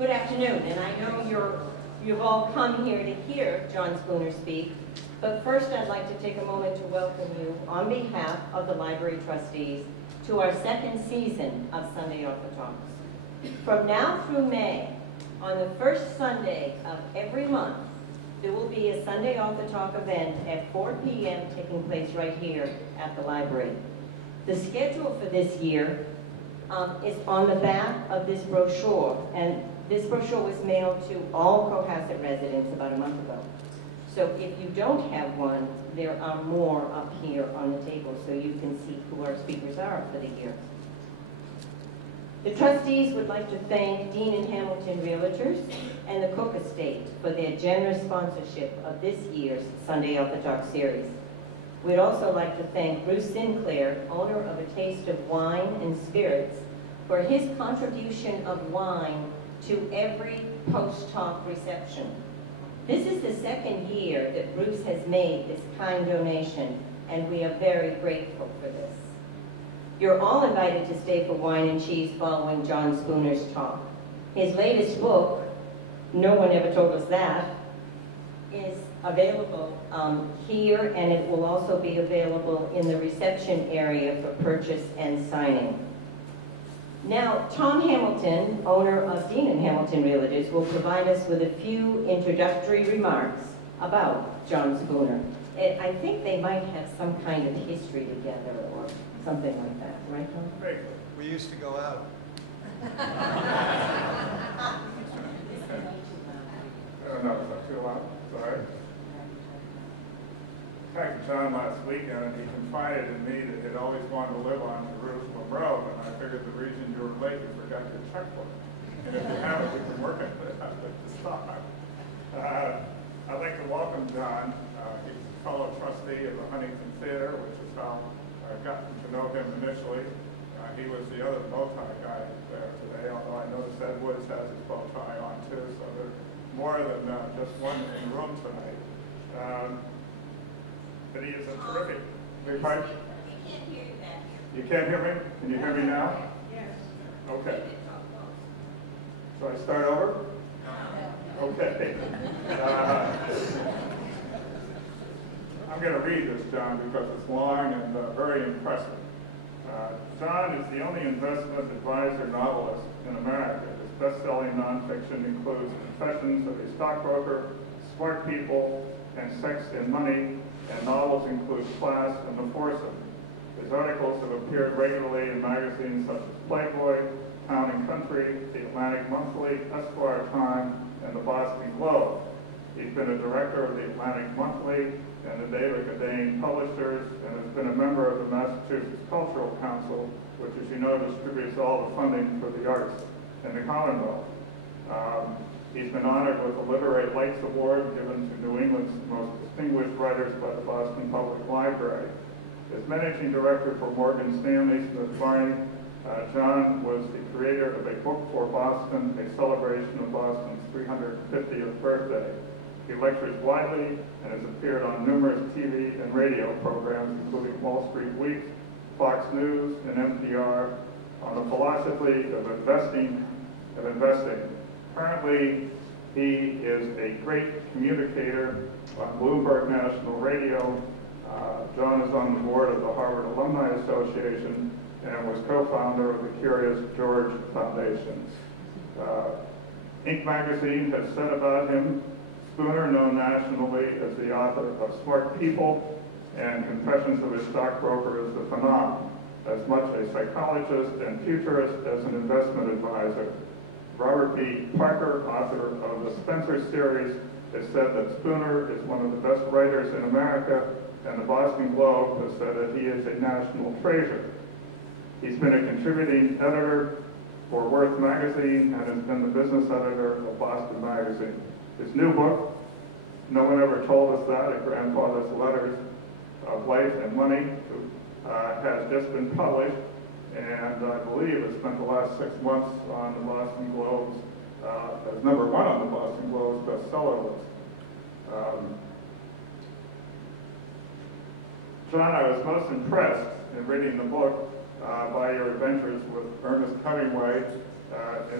Good afternoon, and I know you've all come here to hear John Spooner speak, but first I'd like to take a moment to welcome you on behalf of the Library Trustees to our second season of Sunday Author Talks. From now through May, on the first Sunday of every month, there will be a Sunday Author Talk event at 4 p.m. taking place right here at the library. The schedule for this year is on the back of this brochure, and this brochure was mailed to all Cohasset residents about a month ago. So if you don't have one, there are more up here on the table so you can see who our speakers are for the year. The trustees would like to thank Dean and Hamilton Realtors and the Cook Estate for their generous sponsorship of this year's Sunday Author Talk series. We'd also like to thank Bruce Sinclair, owner of A Taste of Wine and Spirits, for his contribution of wine to every post-talk reception. This is the second year that Bruce has made this kind donation, and we are very grateful for this. You're all invited to stay for wine and cheese following John Spooner's talk. His latest book, No One Ever Told Us That, is available here, and it will also be available in the reception area for purchase and signing. Now, Tom Hamilton, owner of Dean and Hamilton Realtors, will provide us with a few introductory remarks about John Spooner. I think they might have some kind of history together or something like that, right, Tom? Great. We used to go out. No, it's not too loud. Sorry. I talked to John last weekend, and he confided in me that he'd always wanted to live on Jerusalem Road, and I figured the reason you were late, you forgot your checkbook. And if you haven't, we can work on it at this time. I'd like to welcome John. He's a fellow trustee of the Huntington Theater, which is how I got to know him initially. He was the other bow tie guy there today, although I noticed Ed Woods has his bow tie on too, so there's more than just one in the room tonight. But he is a terrific big pipe. We can't hear you back here. You can't hear me? Can you hear me now? Yes. Okay. So I start over? Okay. I'm going to read this, John, because it's long and very impressive. John is the only investment advisor novelist in America. His best-selling nonfiction includes Confessions of a Stockbroker, Smart People, and Sex and Money, and novels include Class and The Foursome. His articles have appeared regularly in magazines such as Playboy, Town and Country, The Atlantic Monthly, Esquire Time, and the Boston Globe. He's been a director of The Atlantic Monthly and the David Gadane Publishers, and has been a member of the Massachusetts Cultural Council, which, as you know, distributes all the funding for the arts in the Commonwealth. He's been honored with the Literary Lights Award given to New England's most distinguished writers by the Boston Public Library. As managing director for Morgan Stanley Smith Barney, John was the creator of A Book for Boston, a celebration of Boston's 350th birthday. He lectures widely and has appeared on numerous TV and radio programs, including Wall Street Week, Fox News, and NPR, on the philosophy of investing. Currently, he is a great communicator on Bloomberg National Radio. John is on the board of the Harvard Alumni Association and was co-founder of the Curious George Foundation. Inc. magazine has said about him, Spooner, known nationally as the author of Smart People and Confessions of a Stockbroker, is the phenomenon, as much a psychologist and futurist as an investment advisor. Robert B. Parker, author of the Spencer series, has said that Spooner is one of the best writers in America, and the Boston Globe has said that he is a national treasure. He's been a contributing editor for Worth magazine and has been the business editor of Boston Magazine. His new book, No One Ever Told Us That, A Grandfather's Letters of Life and Money, has just been published, and I believe it spent the last 6 months on the Boston Globe's, as #1 on the Boston Globe's bestseller list. John, I was most impressed in reading the book by your adventures with Ernest Hemingway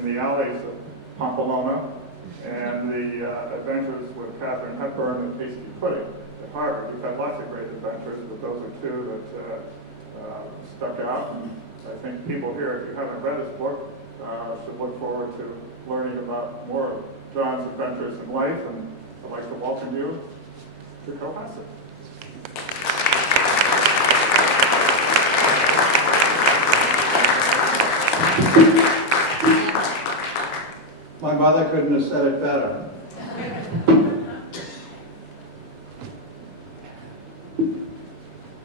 in the alleys of Pompelona, and the adventures with Katharine Hepburn and Tasty Pudding at Harvard. We've had lots of great adventures, but those are two that stuck out. And I think people here, if you haven't read his book, should look forward to learning about more of John's adventures in life, and I'd like to welcome you to Cohasset. My mother couldn't have said it better.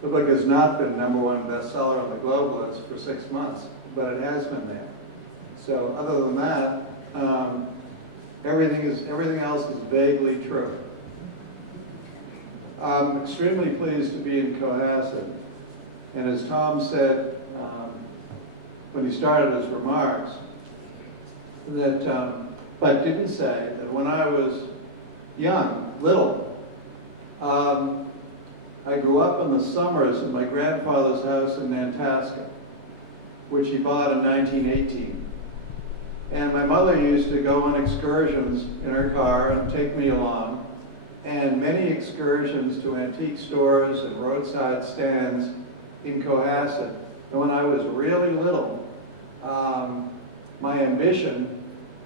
The book has not been #1 bestseller on the Globe list for 6 months, but it has been there. So other than that, everything else is vaguely true. I'm extremely pleased to be in Cohasset. And as Tom said when he started his remarks, that, but didn't say that when I was little, I grew up in the summers in my grandfather's house in Nantasket, which he bought in 1918. And my mother used to go on excursions in her car and take me along, and many excursions to antique stores and roadside stands in Cohasset. And when I was really little, my ambition,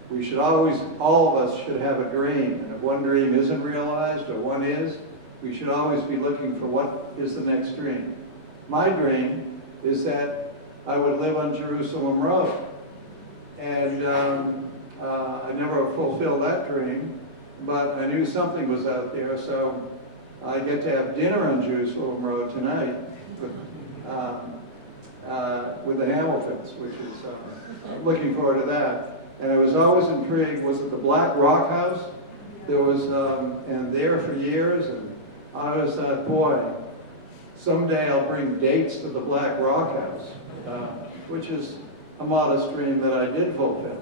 we should always, all of us should have a dream. And if one dream isn't realized or one is, we should always be looking for what is the next dream. My dream is that I would live on Jerusalem Road. And I never fulfilled that dream, but I knew something was out there, so I get to have dinner on Jerusalem Road tonight with the Hamiltons, which is, looking forward to that. And I was always intrigued, was it the Black Rock House? There was, and there for years, and I was, boy, someday I'll bring dates to the Black Rock House, which is a modest dream that I did fulfill.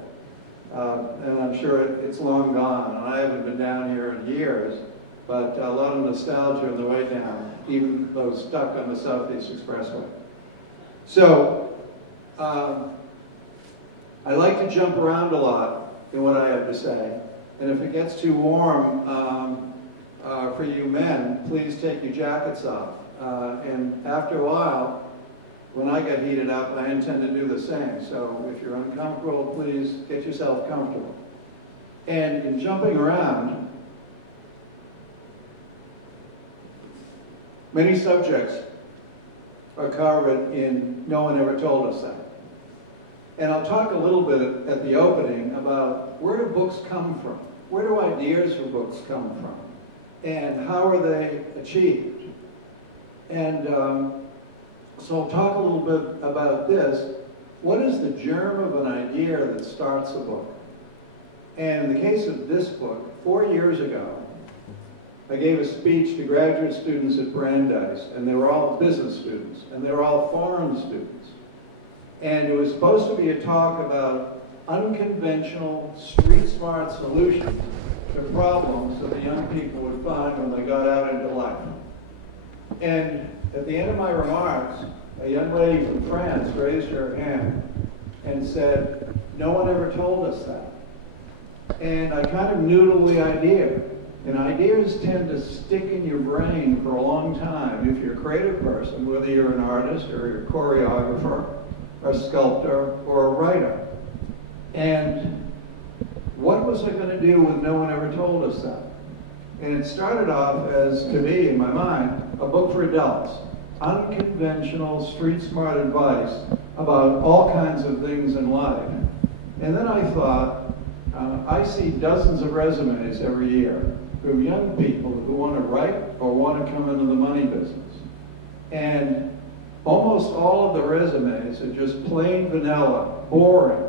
And I'm sure it's long gone, and I haven't been down here in years, but a lot of nostalgia on the way down, even though stuck on the Southeast Expressway. So, I like to jump around a lot in what I have to say, and if it gets too warm for you men, please take your jackets off. And after a while, when I get heated up, I intend to do the same. So if you're uncomfortable, please get yourself comfortable. And in jumping around, many subjects are covered in No One Ever Told Us That. And I'll talk a little bit at the opening about where do books come from? Where do ideas for books come from? And how are they achieved? And so I'll talk a little bit about this. What is the germ of an idea that starts a book? And in the case of this book, 4 years ago, I gave a speech to graduate students at Brandeis, and they were all business students, and they were all foreign students. And it was supposed to be a talk about unconventional, street-smart solutions to problems that the young people would find when they got out into life. And at the end of my remarks, a young lady from France raised her hand and said, "No one ever told us that." And I kind of noodled the idea. And ideas tend to stick in your brain for a long time if you're a creative person, whether you're an artist or you're a choreographer, or a sculptor, or a writer. And what was I going to do with No One Ever Told Us That? And it started off as, to me, in my mind, a book for adults. Unconventional, street-smart advice about all kinds of things in life. And then I thought, I see dozens of resumes every year from young people who want to write or want to come into the money business. And almost all of the resumes are just plain vanilla, boring.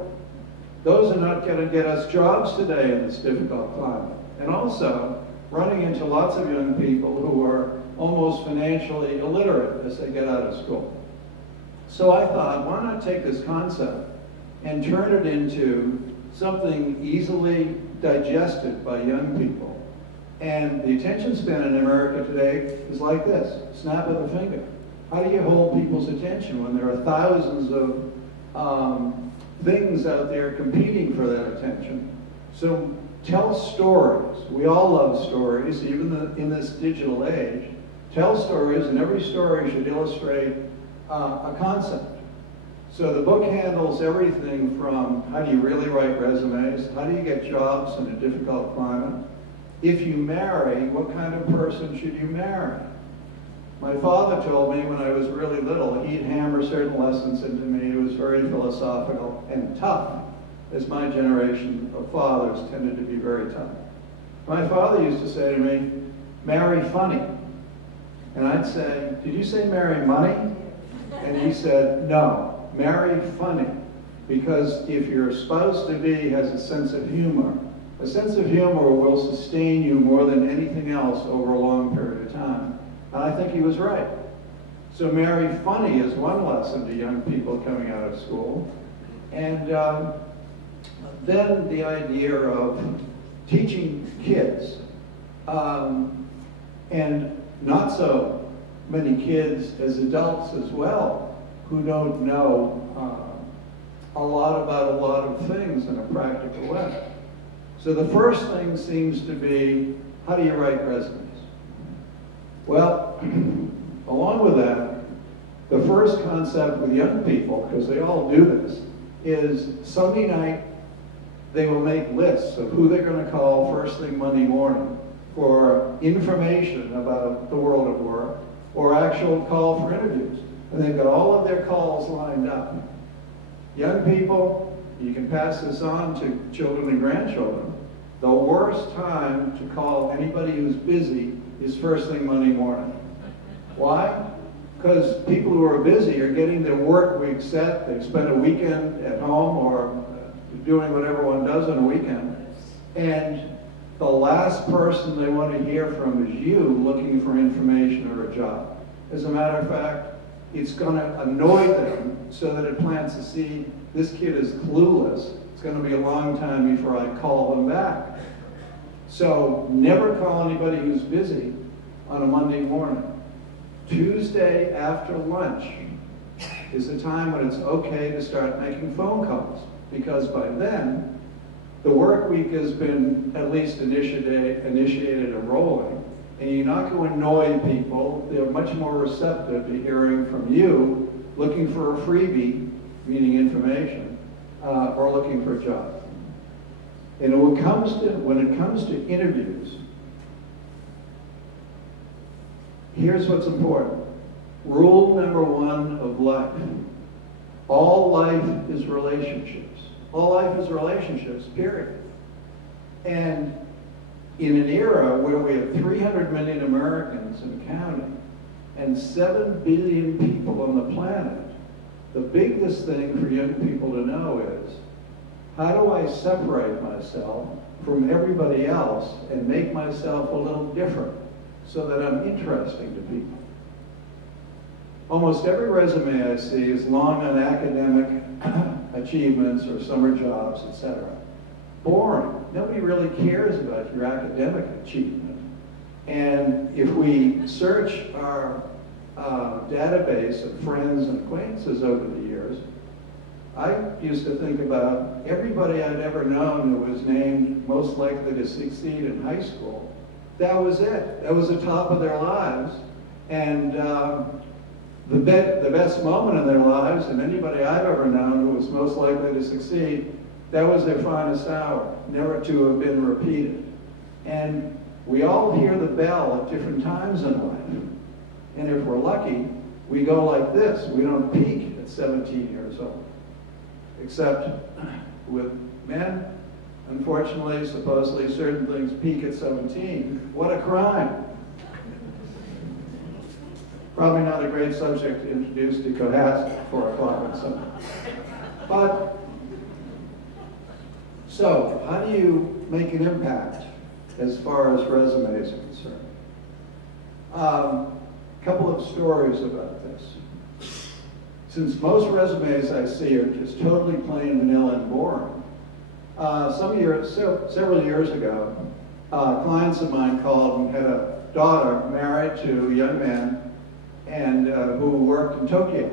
Those are not going to get us jobs today in this difficult climate. And also, running into lots of young people who are almost financially illiterate as they get out of school. So I thought, why not take this concept and turn it into something easily digested by young people. And the attention span in America today is like this, snap of the finger. How do you hold people's attention when there are thousands of things out there competing for that attention. So tell stories. We all love stories, even in this digital age. Tell stories, and every story should illustrate a concept. So the book handles everything from how do you really write resumes, how do you get jobs in a difficult climate. If you marry, what kind of person should you marry? My father told me when I was really little, he'd hammer certain lessons into me. It was very philosophical and tough, as my generation of fathers tended to be very tough. My father used to say to me, marry funny. And I'd say, did you say marry money? And he said, no, marry funny. Because if your spouse-to-be has a sense of humor will sustain you more than anything else over a long period of time. And I think he was right. So marry funny is one lesson to young people coming out of school. And then the idea of teaching kids, and not so many kids as adults as well, who don't know a lot about a lot of things in a practical way. So the first thing seems to be, how do you write resumes? Well, along with that, the first concept with young people, because they all do this, is Sunday night they will make lists of who they're going to call first thing Monday morning for information about the world of work or actual call for interviews. And they've got all of their calls lined up. Young people, you can pass this on to children and grandchildren. The worst time to call anybody who's busy is first thing Monday morning. Why? Because people who are busy are getting their work week set. They've spent a weekend at home or doing whatever one does on a weekend. And the last person they want to hear from is you looking for information or a job. As a matter of fact, it's going to annoy them so that it plants a seed. This kid is clueless. It's going to be a long time before I call them back. So never call anybody who's busy on a Monday morning. Tuesday after lunch is the time when it's okay to start making phone calls, because by then the work week has been at least initiated and rolling, and you're not going to annoy people. They're much more receptive to hearing from you looking for a freebie, meaning information, or looking for a job. And when it comes to interviews, here's what's important. Rule number one of life. All life is relationships. All life is relationships, period. And in an era where we have 300 million Americans and counting, and 7 billion people on the planet, the biggest thing for young people to know is, how do I separate myself from everybody else and make myself a little different so that I'm interesting to people? Almost every resume I see is long on academic achievements or summer jobs, etc. Boring. Nobody really cares about your academic achievement. And if we search our database of friends and acquaintances over the years, I used to think about everybody I'd ever known who was named most likely to succeed in high school. That was it. That was the top of their lives. And the best moment in their lives, and anybody I've ever known who was most likely to succeed, that was their finest hour, never to have been repeated. And we all hear the bell at different times in life. And if we're lucky, we go like this. We don't peak at 17 years old. Except with men, unfortunately, supposedly certain things peak at 17. What a crime. Probably not a great subject to introduce to Cohasset at 4 o'clock on Sunday. But, so, how do you make an impact as far as resumes are concerned? A couple of stories about this. Since most resumes I see are just totally plain vanilla and boring, several years ago, clients of mine called and had a daughter married to a young man and who worked in Tokyo.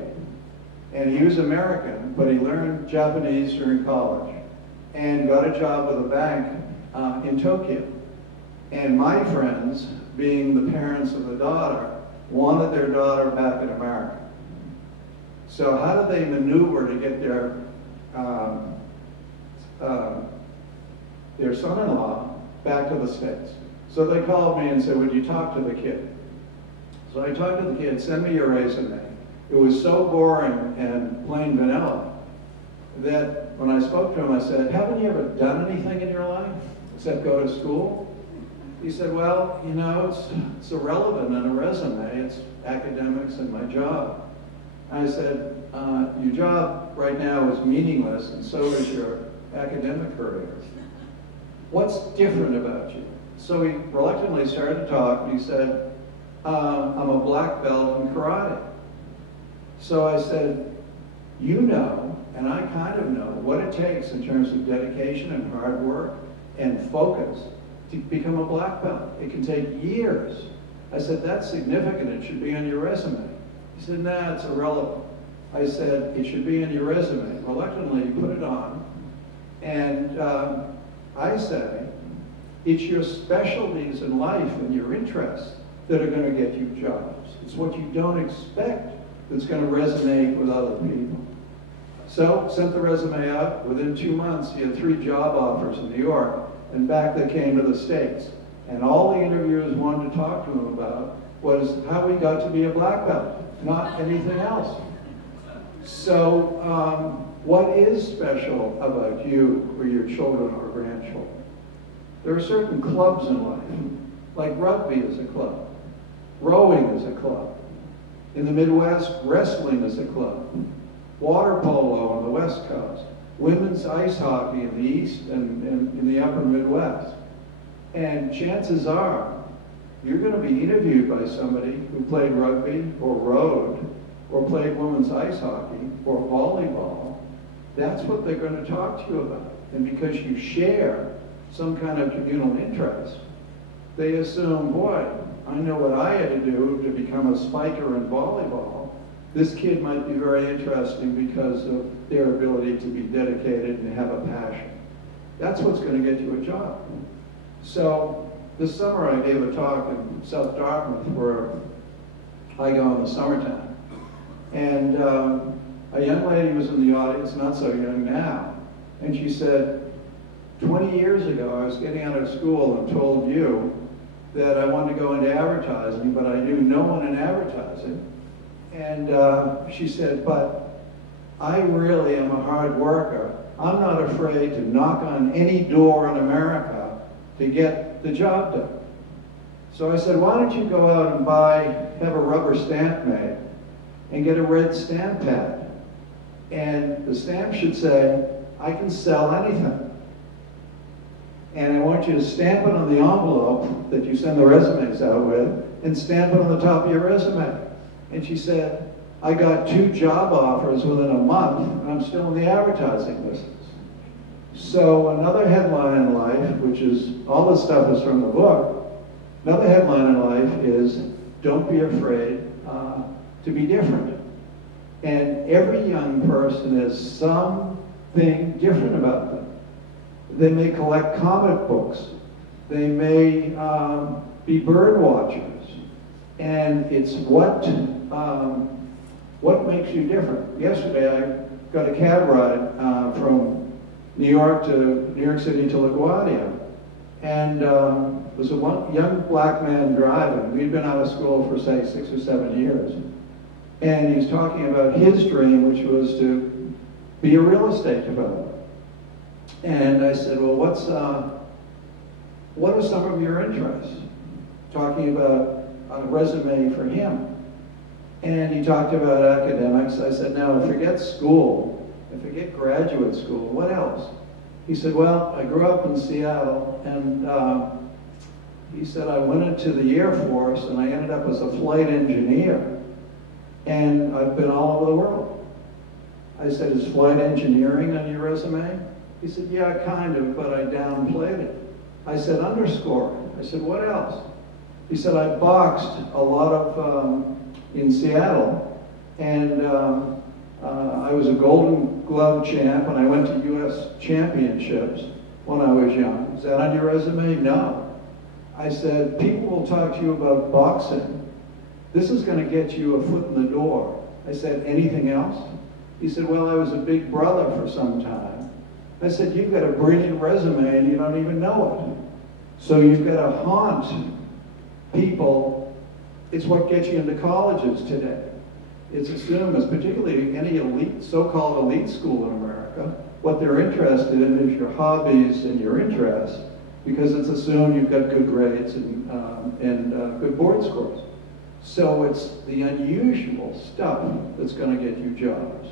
And he was American, but he learned Japanese during college and got a job with a bank in Tokyo. And my friends, being the parents of the daughter, wanted their daughter back in America. So how did they maneuver to get their son-in-law back to the States? So they called me and said, would you talk to the kid? So I talked to the kid, send me your resume. It was so boring and plain vanilla that when I spoke to him, I said, haven't you ever done anything in your life except go to school? He said, well, you know, it's irrelevant in a resume. It's academics and my job. I said, your job right now is meaningless, and so is your academic career. What's different about you? So he reluctantly started to talk, and he said, I'm a black belt in karate. So I said, you know, and I kind of know, what it takes in terms of dedication and hard work and focus to become a black belt. It can take years. I said, that's significant. It should be on your resume. He said, nah, it's irrelevant. I said, it should be in your resume. Reluctantly, he put it on. And I say, it's your specialties in life and your interests that are going to get you jobs. It's what you don't expect that's going to resonate with other people. So, sent the resume out. Within 2 months, he had 3 job offers in New York, and back they came to the States. And all the interviewers wanted to talk to him about was how he got to be a black belt, not anything else. So, what is special about you or your children or grandchildren? There are certain clubs in life, like rugby is a club, rowing is a club. In the Midwest, wrestling is a club, water polo on the West Coast, women's ice hockey in the East and in the upper Midwest. And chances are, you're going to be interviewed by somebody who played rugby or rowed or played women's ice hockey or volleyball. That's what they're going to talk to you about. And because you share some kind of communal interest, they assume, boy, I know what I had to do to become a spiker in volleyball. This kid might be very interesting because of their ability to be dedicated and have a passion. That's what's going to get you a job. So this summer I gave a talk in South Dartmouth where I go in the summertime. And a young lady was in the audience, not so young now, and she said, 20 years ago I was getting out of school and told you that I wanted to go into advertising, but I knew no one in advertising. And she said, but I really am a hard worker. I'm not afraid to knock on any door in America to get the job done. So I said, why don't you go out and have a rubber stamp made and get a red stamp pad. And the stamp should say, I can sell anything. And I want you to stamp it on the envelope that you send the resumes out with and stamp it on the top of your resume. And she said, I got 2 job offers within a month, and I'm still in the advertising business. So another headline in life, which is, all this stuff is from the book, another headline in life is, don't be afraid to be different. And every young person has something different about them. They may collect comic books. They may be bird watchers. And it's what makes you different. Yesterday I got a cab ride from New York City to LaGuardia. And there was a young black man driving. We'd been out of school for, say, 6 or 7 years. And he's talking about his dream, which was to be a real estate developer. And I said, well, what are some of your interests? Talking about a resume for him. And he talked about academics. I said, now forget school, and forget graduate school, what else? He said, well, I grew up in Seattle, and he said, I went into the Air Force, and I ended up as a flight engineer. And I've been all over the world. I said, is flight engineering on your resume? He said, yeah, kind of, but I downplayed it. I said, underscore it. I said, what else? He said, I boxed a lot of, in Seattle, and I was a Golden Glove champ and I went to U.S. championships when I was young. Is that on your resume? No. I said, people will talk to you about boxing. This is going to get you a foot in the door. I said, anything else? He said, well, I was a big brother for some time. I said, you've got a brilliant resume and you don't even know it. So you've got to haunt people. It's what gets you into colleges today. It's assumed, as particularly any elite, so-called elite school in America, what they're interested in is your hobbies and your interests, because it's assumed you've got good grades and good board scores. So it's the unusual stuff that's going to get you jobs.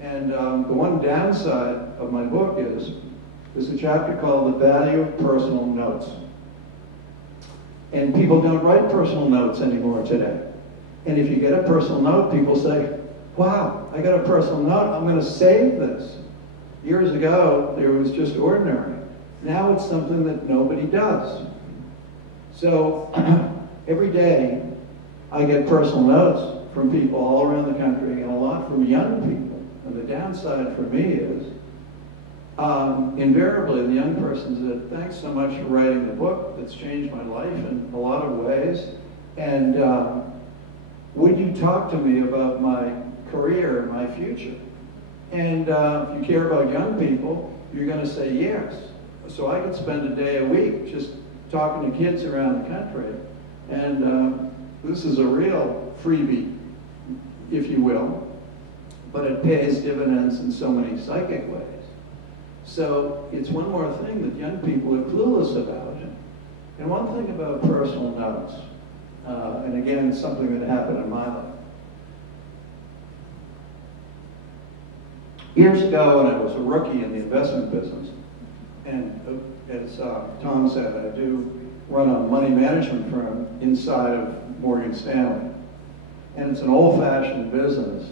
And the one downside of my book is there's a chapter called The Value of Personal Notes. And people don't write personal notes anymore today. And if you get a personal note, people say, wow, I got a personal note, I'm going to save this. Years ago, it was just ordinary. Now it's something that nobody does. So every day, I get personal notes from people all around the country and a lot from young people. And the downside for me is, invariably, the young person said, thanks so much for writing the book. It's changed my life in a lot of ways. And would you talk to me about my career and my future? And if you care about young people, you're going to say yes. So I could spend a day a week just talking to kids around the country. And this is a real freebie, if you will, but it pays dividends in so many psychic ways. So it's one more thing that young people are clueless about. And one thing about personal notes, and again, something that happened in my life. Years ago, when I was a rookie in the investment business, and as Tom said, I do run a money management firm inside of Morgan Stanley. And it's an old-fashioned business,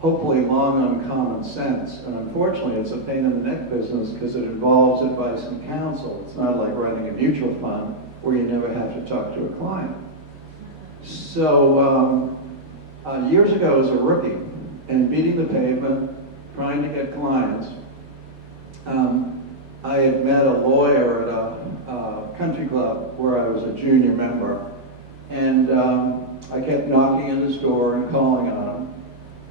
hopefully long on common sense. And unfortunately, it's a pain in the neck business because it involves advice and counsel. It's not like running a mutual fund where you never have to talk to a client. So years ago as a rookie and beating the pavement, trying to get clients, I had met a lawyer at a country club where I was a junior member. And I kept knocking on his door and calling on him.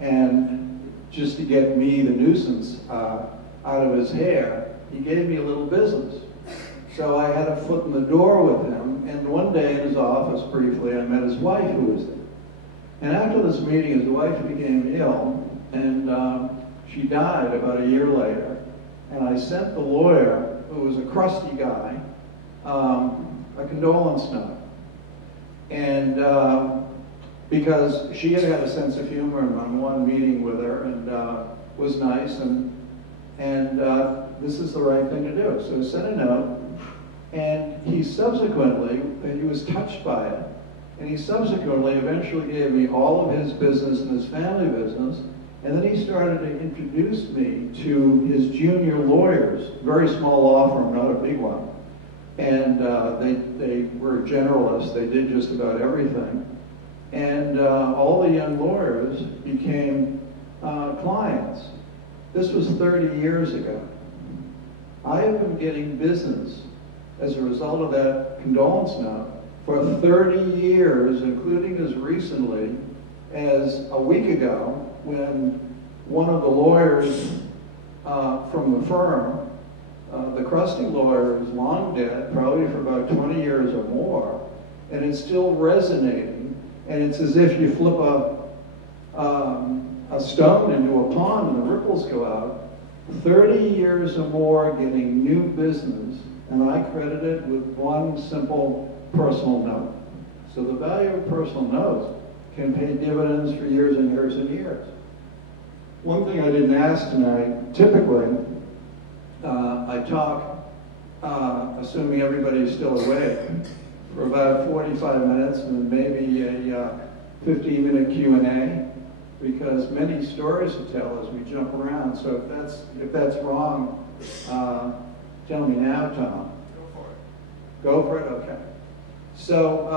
And just to get me, the nuisance, out of his hair, he gave me a little business. So I had a foot in the door with him, and one day in his office, briefly, I met his wife who was there. And after this meeting, his wife became ill, and she died about a year later. And I sent the lawyer, who was a crusty guy, a condolence note. And because she had a sense of humor on one meeting with her and was nice, and this is the right thing to do. So I sent a note, and he subsequently, he was touched by it, and he subsequently eventually gave me all of his business and his family business, and then he started to introduce me to his junior lawyers, very small law firm, not a big one. And they were generalists, they did just about everything. And all the young lawyers became clients. This was 30 years ago. I have been getting business as a result of that condolence note for 30 years, including as recently as a week ago, when one of the lawyers from the firm, the crusty lawyer, is long dead, probably for about 20 years or more, and it's still resonating, and it's as if you flip a stone into a pond and the ripples go out. 30 years or more getting new business, and I credit it with one simple personal note. So the value of personal notes can pay dividends for years and years and years. One thing I didn't ask tonight, typically, I talk, assuming everybody's still awake, for about 45 minutes and maybe a 15-minute Q&A, because many stories to tell as we jump around. So if that's wrong, tell me now, Tom. Go for it. Go for it? Okay. So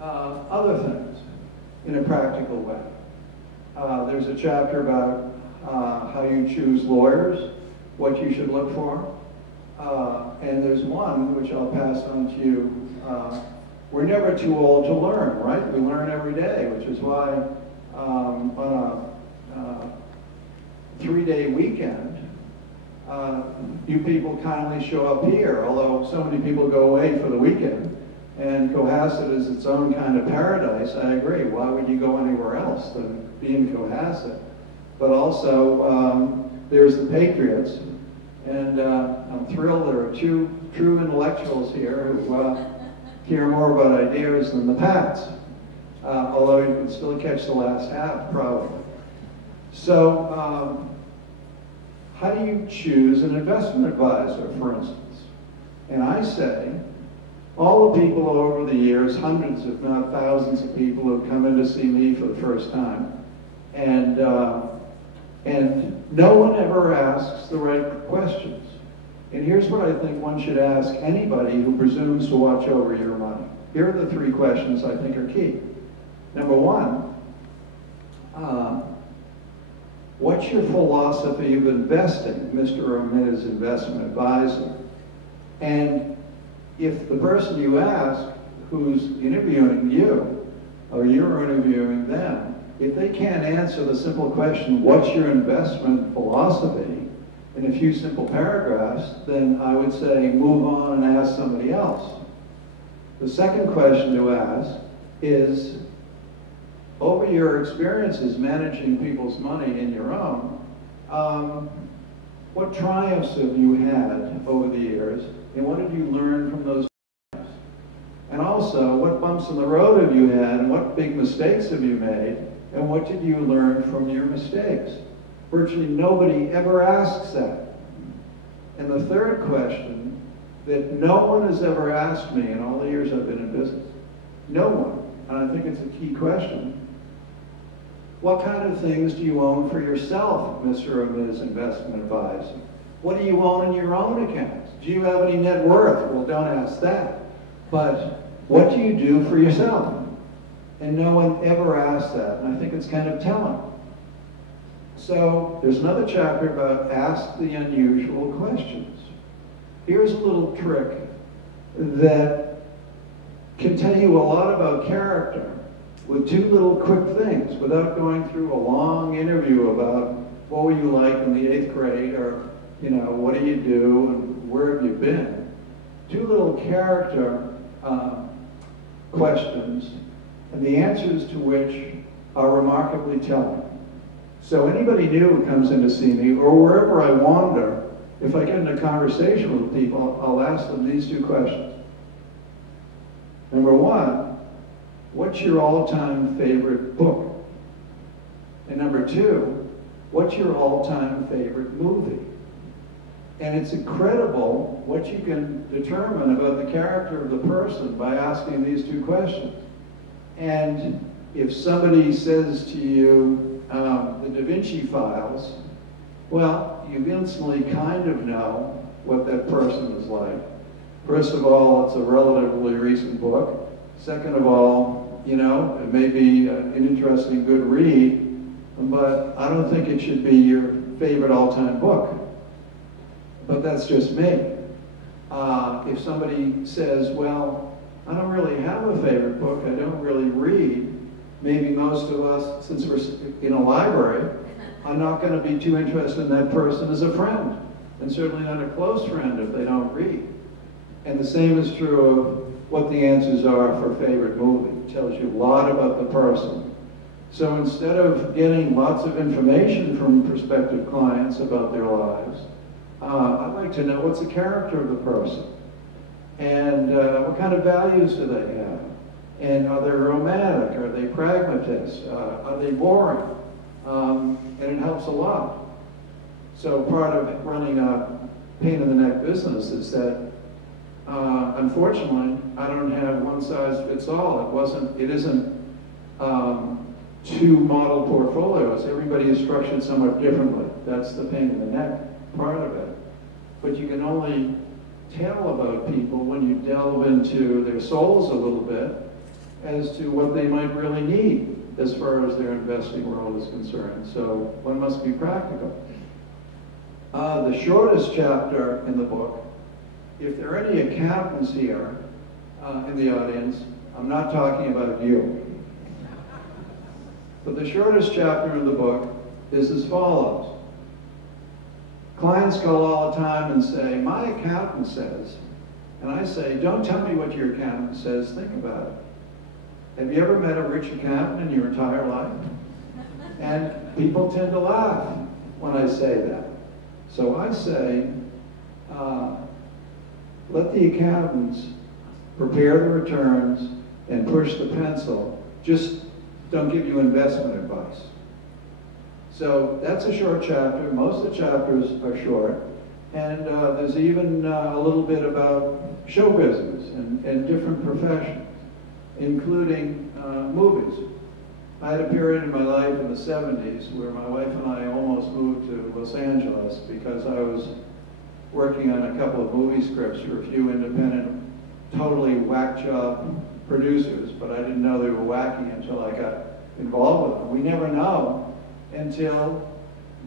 other things in a practical way. There's a chapter about how you choose lawyers, what you should look for. And there's one, which I'll pass on to you. We're never too old to learn, right? We learn every day, which is why on a 3-day weekend, you people kindly show up here, although so many people go away for the weekend. And Cohasset is its own kind of paradise. I agree. Why would you go anywhere else than be in Cohasset? But also, there's the Patriots. And I'm thrilled there are two true intellectuals here who care more about ideas than the Pats. Although you can still catch the last half, probably. So, how do you choose an investment advisor, for instance? And I say, all the people over the years, hundreds if not thousands of people who have come in to see me for the first time, and no one ever asks the right questions. And here's what I think one should ask anybody who presumes to watch over your money. Here are the 3 questions I think are key. Number 1, what's your philosophy of investing, Mr. or Ms. Investment Advisor? And if the person you ask who's interviewing you, or you're interviewing them, if they can't answer the simple question, what's your investment philosophy, in a few simple paragraphs, then I would say move on and ask somebody else. The second question to ask is, over your experiences managing people's money and your own, what triumphs have you had over the years, and what did you learn from those triumphs? And also, what bumps in the road have you had, and what big mistakes have you made, and what did you learn from your mistakes? Virtually nobody ever asks that. And the third question that no one has ever asked me in all the years I've been in business, no one, and I think it's a key question, what kind of things do you own for yourself, Mr. or Ms. Investment Advisor? What do you own in your own accounts? Do you have any net worth? Well, don't ask that. But what do you do for yourself? And no one ever asks that, and I think it's kind of telling. So there's another chapter about ask the unusual questions. Here's a little trick that can tell you a lot about character with 2 little quick things without going through a long interview about what were you like in the 8th grade, or, you know, what do you do and where have you been? 2 little character questions, and the answers to which are remarkably telling. So anybody new who comes in to see me, or wherever I wander, if I get in a conversation with people, I'll ask them these 2 questions. Number 1, what's your all-time favorite book? And number 2, what's your all-time favorite movie? And it's incredible what you can determine about the character of the person by asking these 2 questions. And if somebody says to you, the Da Vinci Files, well, you instantly kind of know what that person is like. First of all, it's a relatively recent book. Second of all, you know, it may be an interesting, good read, but I don't think it should be your favorite all-time book. But that's just me. If somebody says, well, I don't really have a favorite book, I don't really read, maybe most of us, since we're in a library, are not going to be too interested in that person as a friend, and certainly not a close friend if they don't read. And the same is true of what the answers are for favorite movie. It tells you a lot about the person. So instead of getting lots of information from prospective clients about their lives, I'd like to know what's the character of the person, and what kind of values do they have, and are they romantic, are they pragmatists, are they boring, and it helps a lot. So part of running a pain-in-the-neck business is that, unfortunately, I don't have one size fits all. It isn't 2 model portfolios. Everybody is structured somewhat differently. That's the pain in the neck part of it. But you can only tell about people when you delve into their souls a little bit as to what they might really need. as far as their investing world is concerned. So one must be practical. The shortest chapter in the book, if there are any accountants here in the audience, I'm not talking about you. But the shortest chapter in the book is as follows. Clients call all the time and say, my accountant says, and I say, don't tell me what your accountant says, think about it. Have you ever met a rich accountant in your entire life? And people tend to laugh when I say that. So I say, let the accountants prepare the returns and push the pencil. Just don't give you investment advice. So that's a short chapter. Most of the chapters are short. And there's even a little bit about show business and different professions, including movies. I had a period in my life in the 70s where my wife and I almost moved to Los Angeles because I was working on a couple of movie scripts for a few independent, totally whack job producers, but I didn't know they were wacky until I got involved with them. We never know until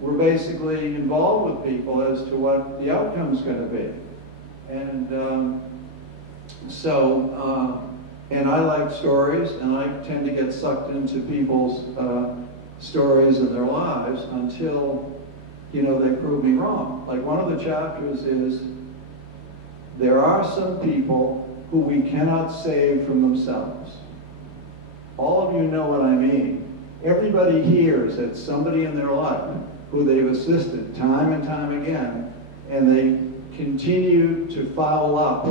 we're basically involved with people as to what the outcome's going to be. And and I like stories, and I tend to get sucked into people's stories and their lives until, you know, they prove me wrong. Like one of the chapters is, there are some people who we cannot save from themselves. All of you know what I mean. Everybody hears that somebody in their life who they've assisted time and time again, and they continue to foul up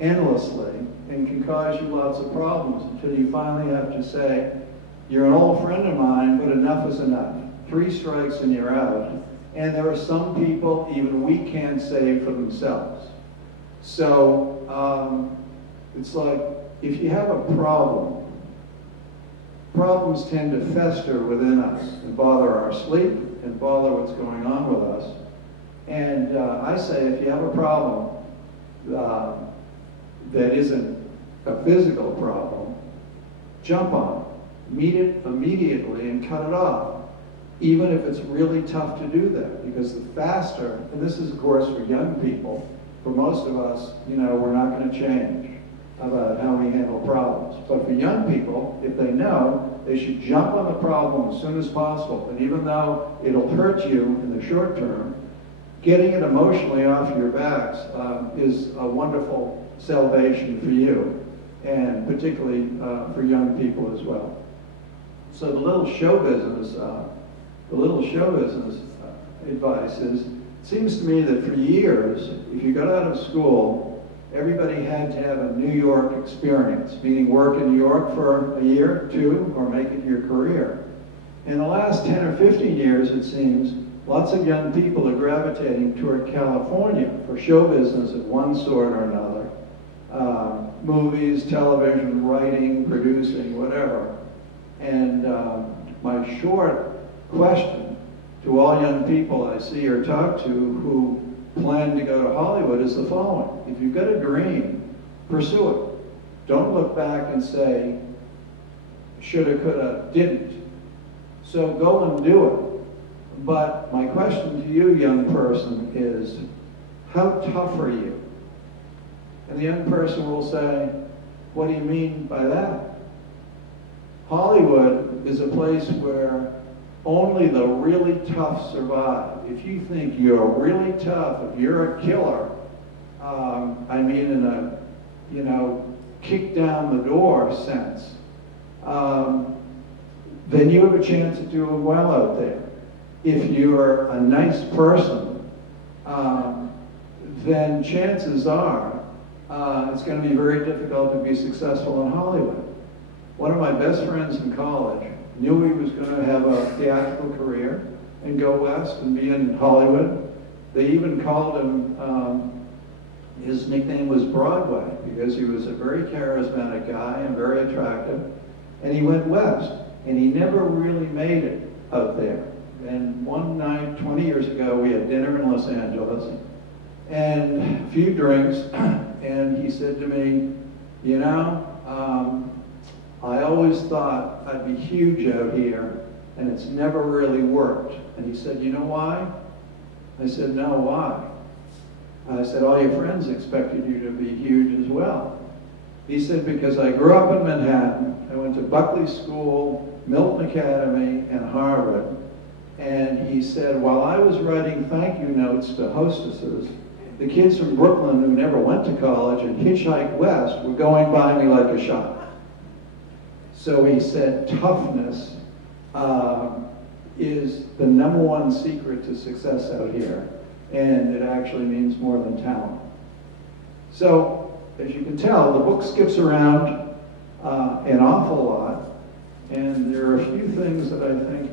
endlessly and can cause you lots of problems until you finally have to say, you're an old friend of mine, but enough is enough. 3 strikes and you're out. And there are some people even we can't save for themselves. So it's like, if you have a problem, problems tend to fester within us and bother our sleep and bother what's going on with us. And I say, if you have a problem that isn't a physical problem, jump on it, meet it immediately and cut it off, even if it's really tough to do that. Because the faster, and this is of course for young people, for most of us, you know, we're not going to change about how we handle problems. But for young people, if they know, they should jump on the problem as soon as possible. And even though it'll hurt you in the short term, getting it emotionally off your backs is a wonderful salvation for you, and particularly for young people as well. So the little show business advice is, it seems to me that for years, if you got out of school, everybody had to have a New York experience, meaning work in New York for a year, 2, or make it your career. In the last 10 or 15 years, it seems, lots of young people are gravitating toward California for show business of one sort or another. Movies, television, writing, producing, whatever. And my short question to all young people I see or talk to who plan to go to Hollywood is the following. If you've got a dream, pursue it. Don't look back and say, shoulda, coulda, didn't. So go and do it. But my question to you, young person, is how tough are you? And the young person will say, what do you mean by that? Hollywood is a place where only the really tough survive. If you think you're really tough, if you're a killer, I mean in a, you know, kick down the door sense, then you have a chance of doing well out there. If you're a nice person, then chances are it's going to be very difficult to be successful in Hollywood. One of my best friends in college knew he was going to have a theatrical career and go west and be in Hollywood. They even called him, his nickname was Broadway, because he was a very charismatic guy and very attractive. And he went west, and he never really made it out there. And one night, 20 years ago, we had dinner in Los Angeles, and a few drinks, and he said to me, you know, I always thought I'd be huge out here, and it's never really worked. And he said, you know why? I said, no, why? I said, all your friends expected you to be huge as well. He said, because I grew up in Manhattan. I went to Buckley School, Milton Academy, and Harvard. And he said, while I was writing thank you notes to hostesses, the kids from Brooklyn who never went to college and hitchhiked west were going by me like a shot. So he said, toughness is the #1 secret to success out here. And it actually means more than talent. So, as you can tell, the book skips around an awful lot. And there are a few things that I think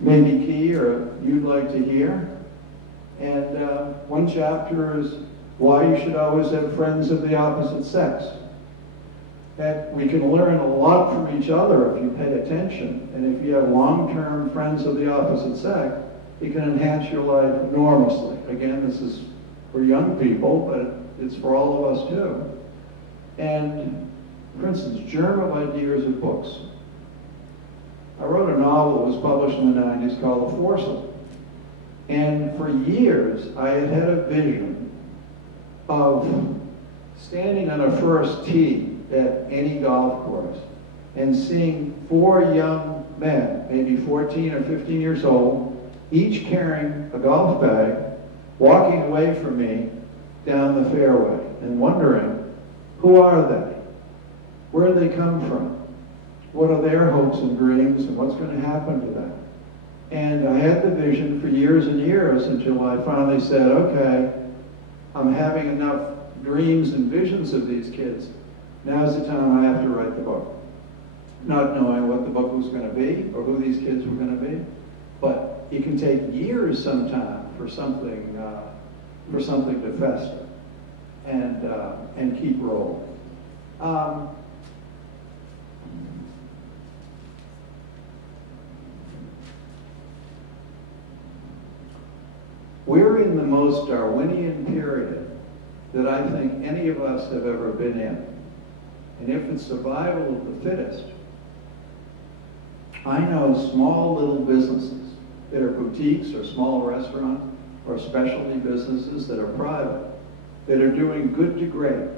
may be key or you'd like to hear. And one chapter is why you should always have friends of the opposite sex. That we can learn a lot from each other if you pay attention. And if you have long-term friends of the opposite sex, it can enhance your life enormously. Again, this is for young people, but it's for all of us too. And for instance, germ of ideas of books. I wrote a novel that was published in the 90s called The Foursome. And for years, I had had a vision of standing on a first tee at any golf course and seeing 4 young men, maybe 14 or 15 years old, each carrying a golf bag, walking away from me down the fairway and wondering, who are they? Where do they come from? What are their hopes and dreams, and what's going to happen to them? And I had the vision for years and years until I finally said, okay, I'm having enough dreams and visions of these kids. Now's the time I have to write the book. Not knowing what the book was going to be or who these kids were going to be, but it can take years sometime for something to fester and keep rolling. We're in the most Darwinian period that I think any of us have ever been in. And if it's survival of the fittest, I know small little businesses that are boutiques or small restaurants or specialty businesses that are private, that are doing good to great.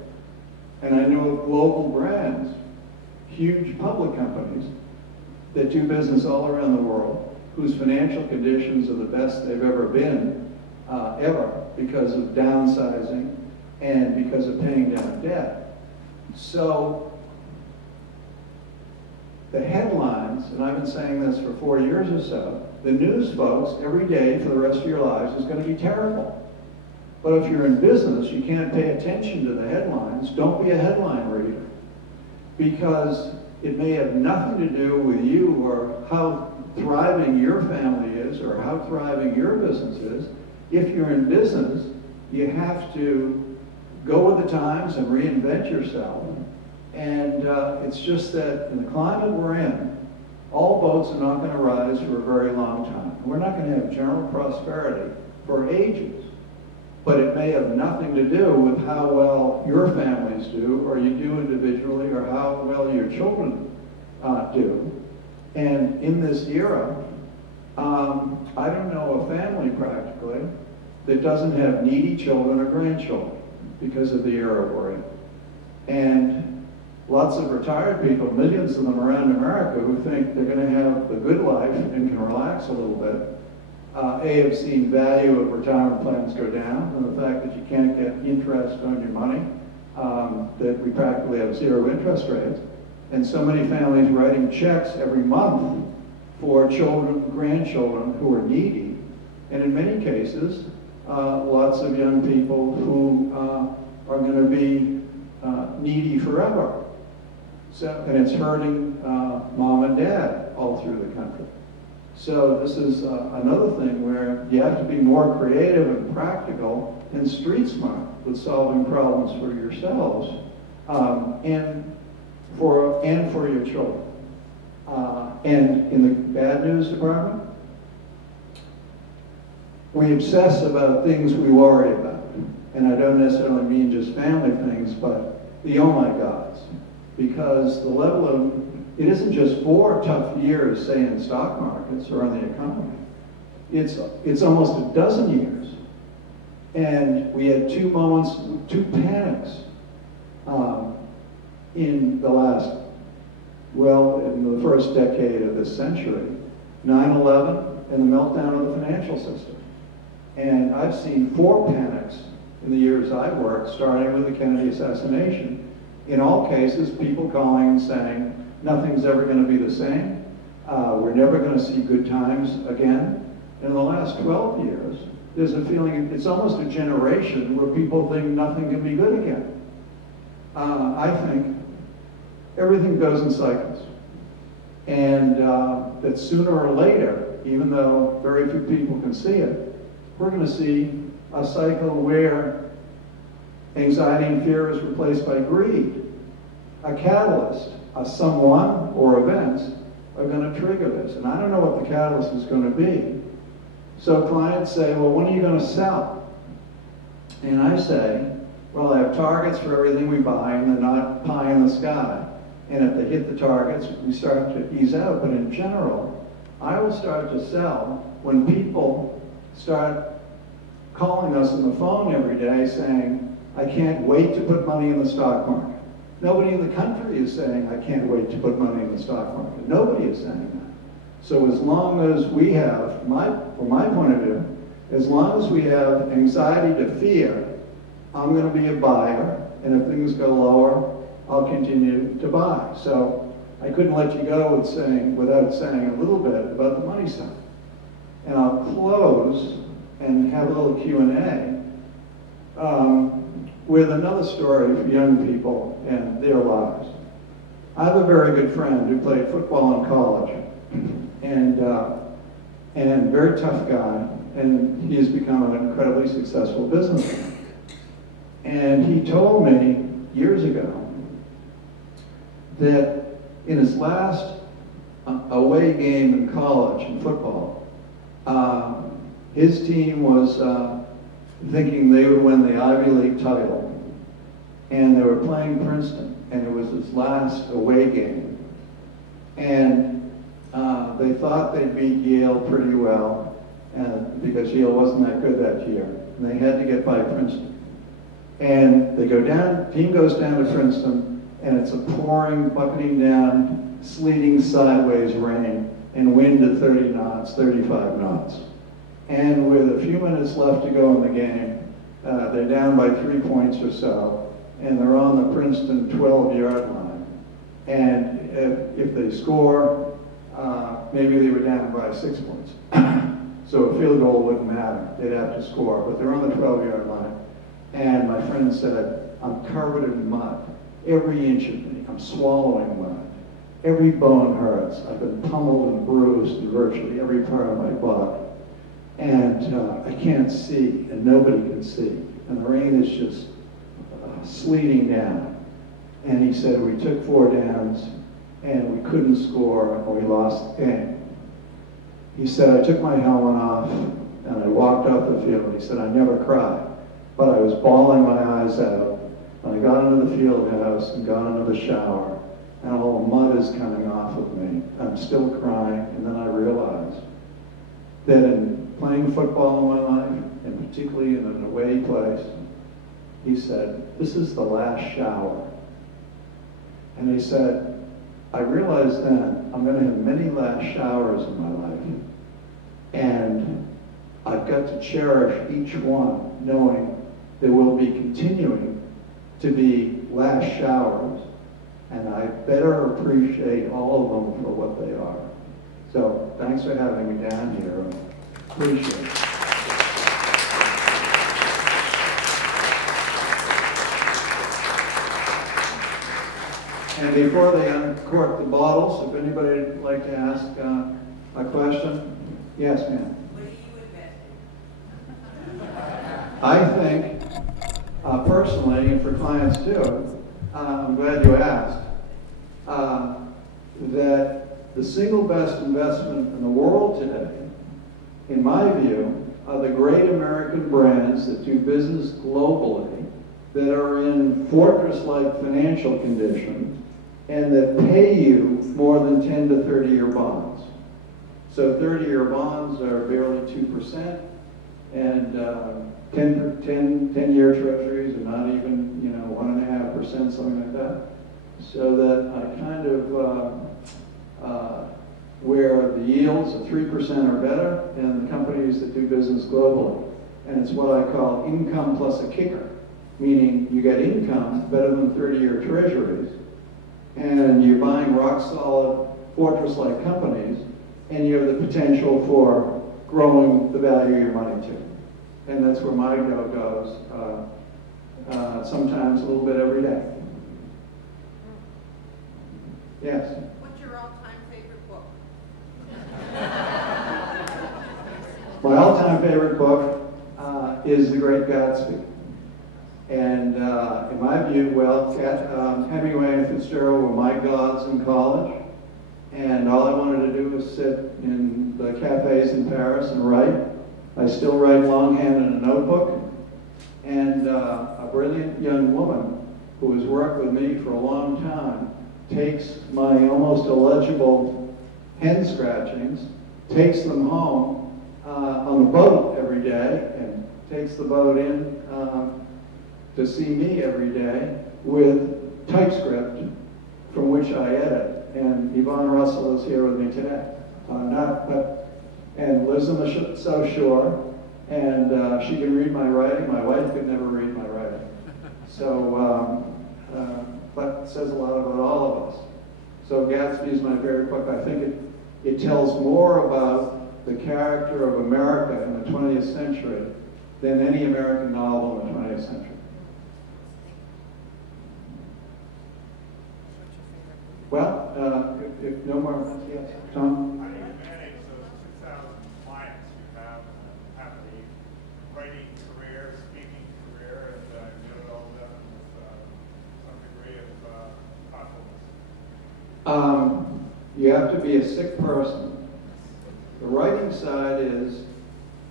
And I know of global brands, huge public companies that do business all around the world, whose financial conditions are the best they've ever been, ever, because of downsizing and because of paying down debt. So the headlines, and I've been saying this for 4 years or so, the news, folks, every day for the rest of your lives is going to be terrible. But if you're in business, you can't pay attention to the headlines. Don't be a headline reader, because it may have nothing to do with you or how thriving your family is or how thriving your business is. If you're in business, you have to go with the times and reinvent yourself. And it's just that in the climate we're in, all boats are not going to rise for a very long time. We're not going to have general prosperity for ages. But it may have nothing to do with how well your families do, or you do individually, or how well your children do. And in this era, I don't know a family practically that doesn't have needy children or grandchildren because of the era we're in. And lots of retired people, millions of them around America, who think they're going to have the good life and can relax a little bit, have seen value of retirement plans go down, and the fact that you can't get interest on your money, that we practically have 0 interest rates, and so many families writing checks every month for children, grandchildren who are needy, and in many cases, lots of young people who are going to be needy forever. So, and it's hurting mom and dad all through the country. So this is another thing where you have to be more creative and practical and street smart with solving problems for yourselves and for your children. And in the bad news department, we obsess about things we worry about. And I don't necessarily mean just family things, but the oh my gods. because the level of, it isn't just 4 tough years, say, in stock markets or in the economy. It's almost a dozen years. And we had 2 moments, 2 panics in the last, well, in the first decade of this century. 9/11 and the meltdown of the financial system. And I've seen 4 panics in the years I've worked, starting with the Kennedy assassination. In all cases, people calling and saying, nothing's ever going to be the same. We're never going to see good times again. In the last 12 years, there's a feeling, it's almost a generation where people think nothing can be good again. I think everything goes in cycles. And that sooner or later, even though very few people can see it, we're going to see a cycle where anxiety and fear is replaced by greed. A catalyst, someone or events are going to trigger this. And I don't know what the catalyst is going to be. So clients say, well, when are you going to sell? And I say, well, I have targets for everything we buy, and they're not pie in the sky. And if they hit the targets, we start to ease out. But in general, I will start to sell when people start calling us on the phone every day saying, I can't wait to put money in the stock market. Nobody in the country is saying, I can't wait to put money in the stock market. Nobody is saying that. So as long as we have, from my point of view, as long as we have anxiety to fear, I'm going to be a buyer, and if things go lower, I'll continue to buy. So I couldn't let you go without saying a little bit about the money side. And I'll close and have a little Q&A with another story for young people and their lives. I have a very good friend who played football in college, and very tough guy, and he has become an incredibly successful businessman. And he told me years ago that in his last away game in college in football, his team was thinking they would win the Ivy League title. And they were playing Princeton, and it was his last away game. And they thought they'd beat Yale pretty well, because Yale wasn't that good that year. And they had to get by Princeton. And they go down, team goes down to Princeton, and it's a pouring, bucketing down, sleeting sideways rain, and wind at 30 knots, 35 knots. And with a few minutes left to go in the game, they're down by 3 points or so, and they're on the Princeton 12-yard line. And if they score, maybe they were down by 6 points. So a field goal wouldn't matter. They'd have to score, but they're on the 12-yard line. And my friend said, I'm covered in mud. Every inch of me, I'm swallowing mud. Every bone hurts. I've been pummeled and bruised in virtually every part of my body. And I can't see, and nobody can see. And the rain is just sleeting down. And he said, we took 4 downs, and we couldn't score, and we lost the game. He said, I took my helmet off, and I walked off the field. He said, I never cried, but I was bawling my eyes out. And I got into the field house and got into the shower, and all the mud is coming off of me. I'm still crying, and then I realized that in playing football in my life, and particularly in an away place, he said, this is the last shower. And he said, I realized then I'm going to have many last showers in my life. And I've got to cherish each one, knowing there will be continuing to be last showers. And I better appreciate all of them for what they are. So thanks for having me down here. Appreciate it. And before they uncork the bottles, if anybody would like to ask a question. Yes, ma'am. What do you invest in? I think, personally, and for clients too, I'm glad you asked, that the single best investment in the world today, in my view, are the great American brands that do business globally, that are in fortress-like financial condition, and that pay you more than 10 to 30-year bonds. So 30-year bonds are barely 2%, and 10-year treasuries are not even, 1.5%, something like that. So that I kind of, where the yields of 3% are better, and the companies that do business globally. And it's what I call income plus a kicker, meaning you get income better than 30-year treasuries, and you're buying rock-solid, fortress-like companies, and you have the potential for growing the value of your money too. And that's where my go goes, sometimes a little bit every day. Yes? What's your all-time favorite book? My all-time favorite book is The Great Gatsby. And in my view, well, Hemingway and Fitzgerald were my gods in college. And all I wanted to do was sit in the cafes in Paris and write. I still write longhand in a notebook. And a brilliant young woman who has worked with me for a long time takes my almost illegible hen scratchings, takes them home on the boat every day, and takes the boat in to see me every day with TypeScript from which I edit. And Yvonne Russell is here with me today. And lives on the South Shore, and she can read my writing. My wife could never read my writing. So, but it says a lot about all of us. So Gatsby is my favorite book. I think it tells more about the character of America in the 20th century than any American novel in the 20th century. Well, if no more, yes, Tom? How do you manage those 2,000 clients you have and have the writing career, speaking career, and get it all done with some degree of thoughtfulness? You have to be a sick person. The writing side is,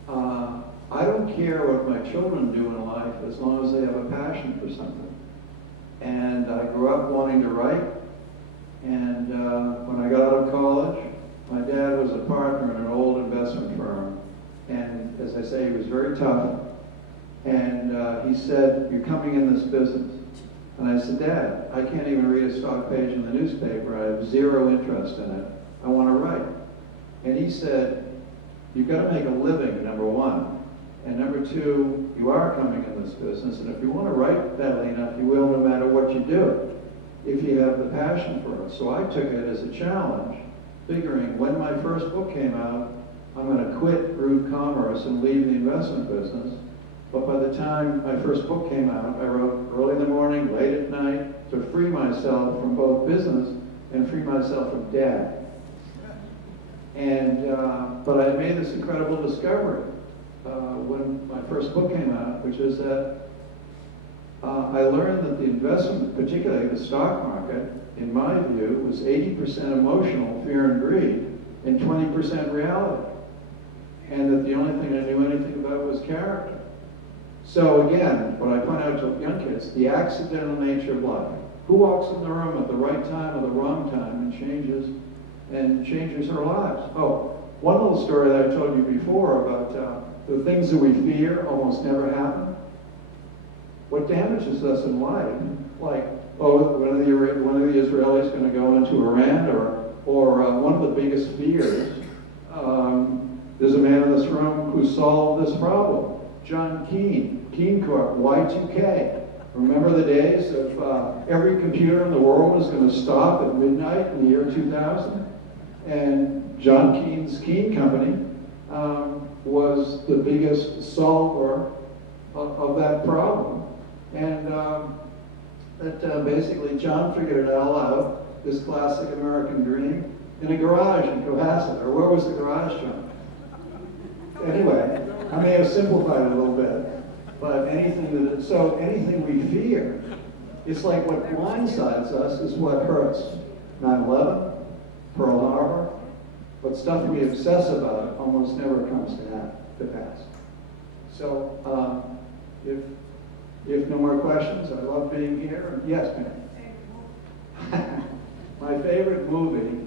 I don't care what my children do in life as long as they have a passion for something. And I grew up wanting to write. And when I got out of college, my dad was a partner in an old investment firm. And as I say, he was very tough. And he said, "You're coming in this business." And I said, "Dad, I can't even read a stock page in the newspaper. I have zero interest in it. I want to write." And he said, "You've got to make a living, number one. And number two, you are coming in this business. And if you want to write badly enough, you will no matter what you do, if you have the passion for it." So I took it as a challenge, figuring when my first book came out, I'm going to quit rude commerce and leave the investment business. But by the time my first book came out, I wrote early in the morning, late at night, to free myself from both business and free myself from debt. And, but I made this incredible discovery when my first book came out, which is that I learned that the investment, particularly the stock market, in my view, was 80% emotional, fear and greed, and 20% reality. And that the only thing I knew anything about was character. So again, what I point out to young kids, the accidental nature of life. Who walks in the room at the right time or the wrong time and changes her lives? Oh, one little story that I told you before about the things that we fear almost never happen. What damages us in life, like, oh, when are the Israelis going to go into Iran, or one of the biggest fears, there's a man in this room who solved this problem, John Keane Corp, Y2K. Remember the days of every computer in the world was going to stop at midnight in the year 2000? And John Keane's Keane Company was the biggest solver of that problem. And that basically John figured it all out, this classic American dream, in a garage in Cohasset. Or where was the garage, John? Anyway, I may have simplified it a little bit, but anything we fear, it's like what blindsides us is what hurts. 9/11, Pearl Harbor, but stuff we obsess about almost never comes to pass. So, if no more questions, I love being here. Yes, ma'am. favorite movie,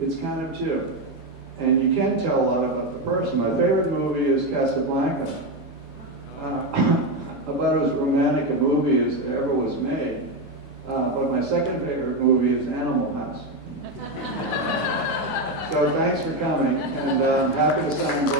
it's kind of two. And you can tell a lot about the person. My favorite movie is Casablanca. About as romantic a movie as there ever was made. But my second favorite movie is Animal House. So thanks for coming, and I'm happy to sign books.